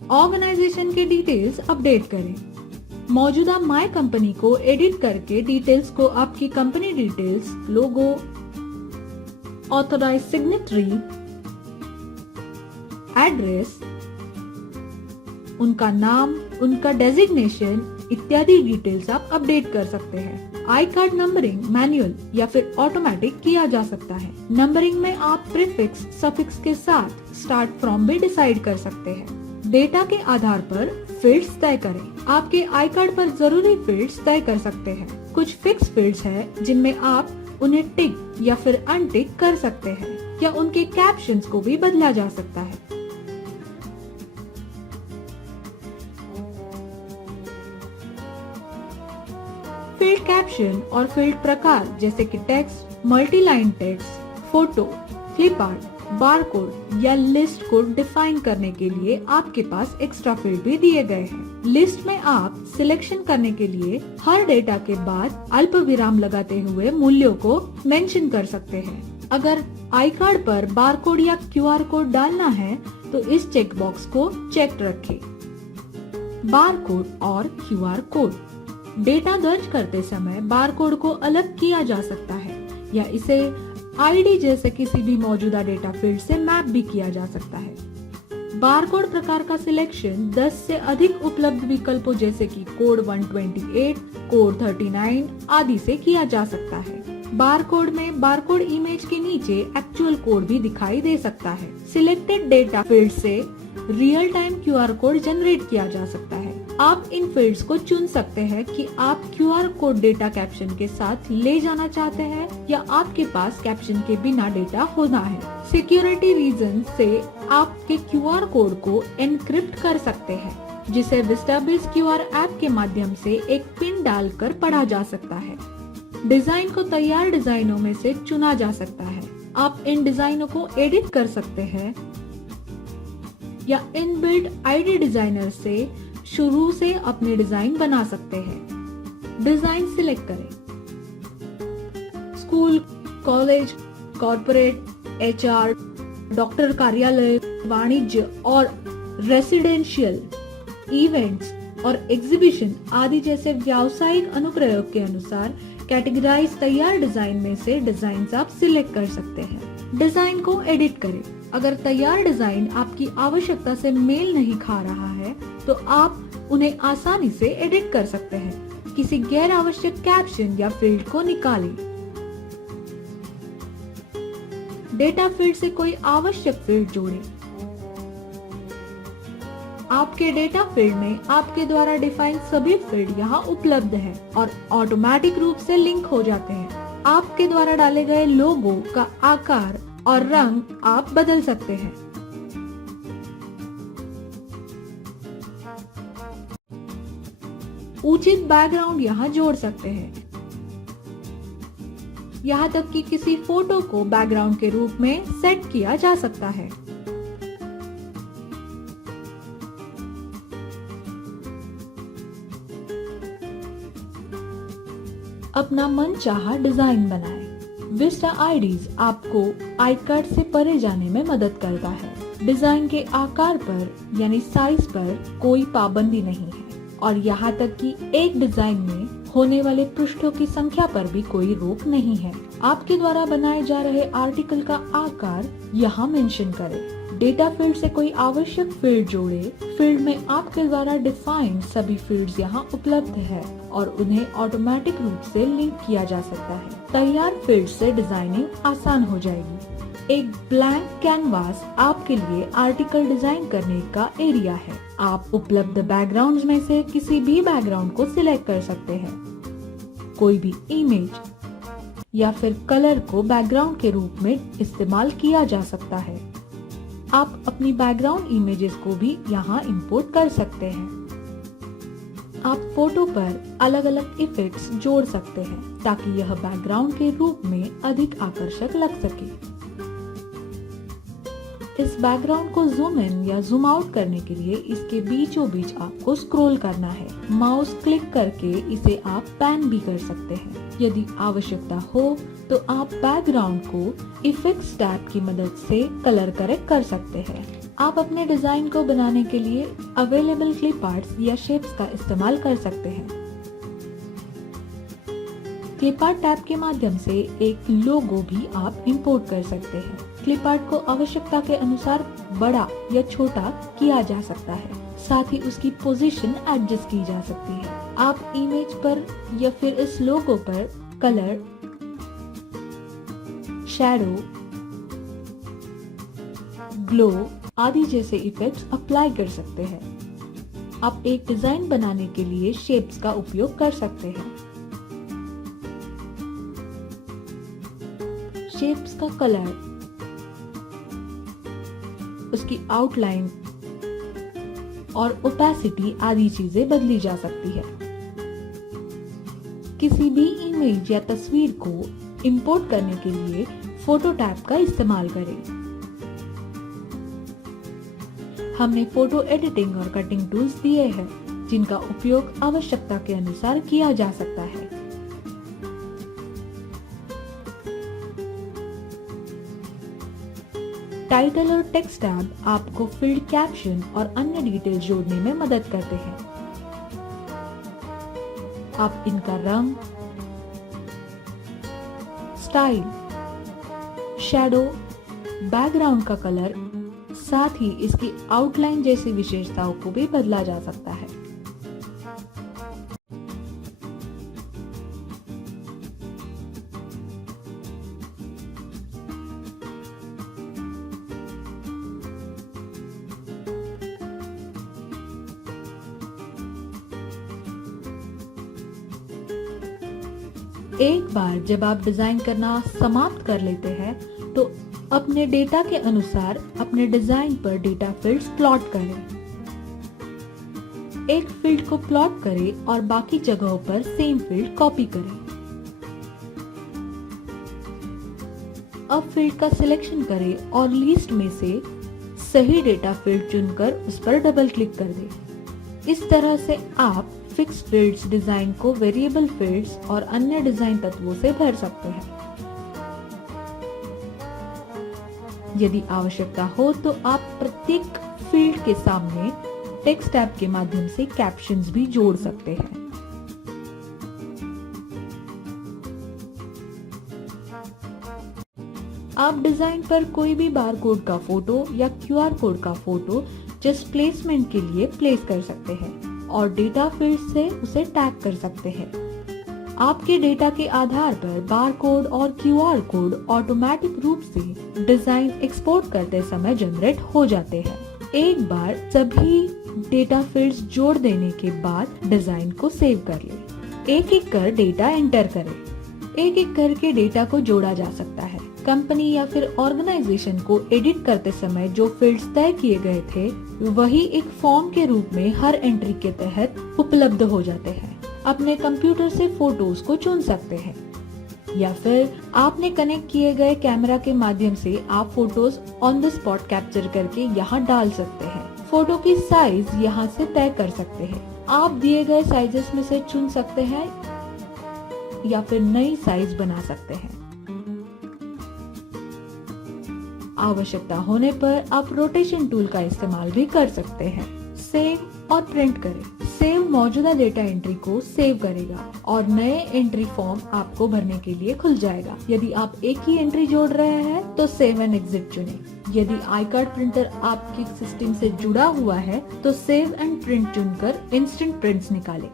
Organisation के details update करें। मौजूदा माय कंपनी को एडिट करके डिटेल्स को आपकी कंपनी डिटेल्स, लोगो, ऑथराइज्ड सिग्नेटरी, एड्रेस, उनका नाम, उनका डेजिग्नेशन इत्यादि डिटेल्स आप अपडेट कर सकते हैं। आई कार्ड नंबरिंग मैनुअल या फिर ऑटोमेटिक किया जा सकता है। नंबरिंग में आप प्रीफिक्स, सफिक्स के साथ स्टार्ट फ्रॉम भी डिसाइड कर सकते हैं। डेटा के आधार पर फील्ड्स तय करें। आपके आई कार्ड पर जरूरी फील्ड्स तय कर सकते हैं। कुछ फिक्स फील्ड्स हैं जिनमें आप उन्हें टिक या फिर अनटिक कर सकते हैं, या उनके कैप्शंस को भी बदला जा सकता है। फील्ड कैप्शन और फील्ड प्रकार जैसे कि text, multiline text, photo, clip art, barcode या लिस्ट को डिफाइन करने के लिए आपके पास एक्स्ट्रा फील्ड भी दिए गए हैं। लिस्ट में आप सिलेक्शन करने के लिए हर डेटा के बाद अल्प विराम लगाते हुए मूल्यों को मेंशन कर सकते हैं। अगर आई कार्ड पर बारकोड या क्यूआर कोड डालना है तो इस चेक बॉक्स को चेक रखें। बारकोड और क्यूआर कोड। डेटा दर्ज करते समय बारकोड को अलग किया जा सकता है या इसे आईडी जैसे किसी भी मौजूदा डेटा फील्ड से मैप भी किया जा सकता है। बारकोड प्रकार का सिलेक्शन 10 से अधिक उपलब्ध विकल्पों जैसे कि कोड 128, कोड 39 आदि से किया जा सकता है। बारकोड में बारकोड इमेज के नीचे एक्चुअल कोड भी दिखाई दे सकता है। सिलेक्टेड डेटा फील्ड से real time QR code generate किया जा सकता है। आप इन फील्ड्स को चुन सकते हैं कि आप क्यूआर कोड डेटा कैप्शन के साथ ले जाना चाहते हैं या आपके पास कैप्शन के बिना डेटा होना है। सिक्योरिटी रीजन से आपके क्यूआर कोड को एनक्रिप्ट कर सकते हैं, जिसे विस्टाबिज क्यूआर ऐप के माध्यम से एक पिन डालकर पढ़ा जा सकता है। डिजाइन को तैयार डिजाइनों में से चुना जा सकता है। आप इन डिजाइनों को एडिट कर सकते हैं या इनबिल्ट आईडी डिजाइनर से शुरू से अपने डिजाइन बना सकते हैं। डिजाइन सिलेक्ट करें। School, college, corporate, HR, doctor कार्यालय, वाणिज्य और रेसिडेंशियल, इवेंट्स और एग्जीबिशन आदि जैसे व्यावसायिक अनुप्रयोग के अनुसार कैटेगराइज तैयार डिजाइन में से डिजाइन आप सिलेक्ट कर सकते हैं। डिजाइन को एडिट करें। अगर तैयार डिजाइन आपकी आवश्यकता से मेल नहीं खा रहा है तो आप उन्हें आसानी से एडिट कर सकते हैं। किसी गैर आवश्यक कैप्शन या फील्ड को निकालें। डेटा फील्ड से कोई आवश्यक फील्ड जोड़ें। आपके डेटा फील्ड में आपके द्वारा डिफाइन सभी फील्ड यहाँ उपलब्ध हैं और ऑटोमेटिक रूप से लिंक हो जाते हैं। आपके द्वारा डाले गए लोगो का आकार और रंग आप बदल सकते हैं। उचित बैकग्राउंड यहाँ जोड़ सकते हैं, यहाँ तक कि किसी फोटो को बैकग्राउंड के रूप में सेट किया जा सकता है। अपना मनचाहा डिजाइन बनाएं। विस्टा आईडीज आपको आई कार्ड से परे जाने में मदद करता है। डिजाइन के आकार पर यानी साइज पर कोई पाबंदी नहीं है और यहाँ तक कि एक डिजाइन में होने वाले पृष्ठों की संख्या पर भी कोई रोक नहीं है। आपके द्वारा बनाए जा रहे आर्टिकल का आकार यहाँ मेंशन करें। डेटा फील्ड से कोई आवश्यक फील्ड जोड़े। फील्ड में आपके द्वारा डिफाइंड सभी फील्ड्स यहाँ उपलब्ध है और उन्हें ऑटोमेटिक रूप से लिंक किया जा सकता है। तैयार फील्ड से डिजाइनिंग आसान हो जाएगी। एक ब्लैंक कैनवास आपके लिए आर्टिकल डिजाइन करने का एरिया है। आप उपलब्ध बैकग्राउंड्स में से किसी भी बैकग्राउंड को सिलेक्ट कर सकते हैं। कोई भी इमेज या फिर कलर को बैकग्राउंड के रूप में इस्तेमाल किया जा सकता है। आप अपनी बैकग्राउंड इमेजेस को भी यहाँ इंपोर्ट कर सकते हैं। आप फोटो पर अलग अलग इफेक्ट्स जोड़ सकते हैं ताकि यह बैकग्राउंड के रूप में अधिक आकर्षक लग सके। इस बैकग्राउंड को जूम इन या जूम आउट करने के लिए इसके बीचों बीच आपको स्क्रॉल करना है। माउस क्लिक करके इसे आप पैन भी कर सकते हैं। यदि आवश्यकता हो तो आप बैकग्राउंड को इफेक्ट्स टैब की मदद से कलर करेक्ट कर सकते हैं। आप अपने डिजाइन को बनाने के लिए अवेलेबल क्लिप आर्ट्स या शेप्स का इस्तेमाल कर सकते हैं। क्लिप आर्ट टैब के माध्यम से एक लोगो भी आप इंपोर्ट कर सकते हैं। क्लिप आर्ट को आवश्यकता के अनुसार बड़ा या छोटा किया जा सकता है, साथ ही उसकी पोजीशन एडजस्ट की जा सकती है। आप इमेज पर या फिर इस लोगो पर कलर, शैडो, ग्लो आदि जैसे इफेक्ट्स अप्लाई कर सकते हैं। आप एक डिजाइन बनाने के लिए शेप्स का उपयोग कर सकते हैं। शेप्स का कलर, उसकी आउटलाइन और ओपेसिटी आदि चीजें बदली जा सकती है। किसी भी इमेज या तस्वीर को इंपोर्ट करने के लिए फोटो टैब का इस्तेमाल करें। हमने फोटो एडिटिंग और कटिंग टूल्स दिए हैं, जिनका उपयोग आवश्यकता के अनुसार किया जा सकता है। टाइटल और टेक्स्ट टैब आपको फील्ड कैप्शन और अन्य डिटेल जोड़ने में मदद करते हैं। आप इनका रंग, स्टाइल, शैडो, बैकग्राउंड का कलर, साथ ही इसकी आउटलाइन जैसी विशेषताओं को भी बदला जा सकता है। एक बार जब आप डिजाइन करना समाप्त कर लेते हैं, तो अपने डेटा के अनुसार अपने डिजाइन पर डेटा फील्ड्स प्लॉट करें। एक फील्ड को प्लॉट करें और बाकी जगहों पर सेम फील्ड कॉपी करें। अब फील्ड का सिलेक्शन करें और लिस्ट में से सही डेटा फील्ड चुनकर उस पर डबल क्लिक कर दें। इस तरह से आप फिक्स फील्ड्स डिजाइन को वेरिएबल फील्ड्स और अन्य डिजाइन तत्वों से भर सकते हैं। यदि आवश्यकता हो तो आप प्रत्येक फील्ड के सामने टेक्स्ट टैब के माध्यम से कैप्शंस भी जोड़ सकते हैं। आप डिजाइन पर कोई भी बारकोड का फोटो या क्यूआर कोड का फोटो जस्ट प्लेसमेंट के लिए प्लेस कर सकते हैं और डेटा फील्ड से उसे टैग कर सकते हैं। आपके डेटा के आधार पर बारकोड और क्यूआर कोड ऑटोमेटिक रूप से डिजाइन एक्सपोर्ट करते समय जनरेट हो जाते हैं। एक बार सभी डेटा फील्ड्स जोड़ देने के बाद डिजाइन को सेव कर लें। एक एक कर डेटा एंटर करें। एक एक करके डेटा को जोड़ा जा सकता है। कंपनी या फिर ऑर्गेनाइजेशन को एडिट करते समय जो फील्ड्स तय किए गए थे, वही एक फॉर्म के रूप में हर एंट्री के तहत उपलब्ध हो जाते हैं। अपने कंप्यूटर से फोटोज को चुन सकते हैं या फिर आपने कनेक्ट किए गए कैमरा के माध्यम से आप photos on the spot capture करके यहाँ डाल सकते हैं। फोटो की साइज यहाँ से तय कर सकते हैं। आप दिए गए साइजेस में से चुन सकते हैं या फिर नई साइज बना सकते हैं। आवश्यकता होने पर आप रोटेशन टूल का इस्तेमाल भी कर सकते हैं। सेव और प्रिंट करें। सेव मौजूदा डेटा एंट्री को सेव करेगा और नए एंट्री फॉर्म आपको भरने के लिए खुल जाएगा। यदि आप एक ही एंट्री जोड़ रहे हैं तो सेव एंड एग्जिट चुनें। यदि आई कार्ड प्रिंटर आपके सिस्टम से जुड़ा हुआ है तो सेव एंड प्रिंट चुनकर इंस्टेंट प्रिंट्स निकालें।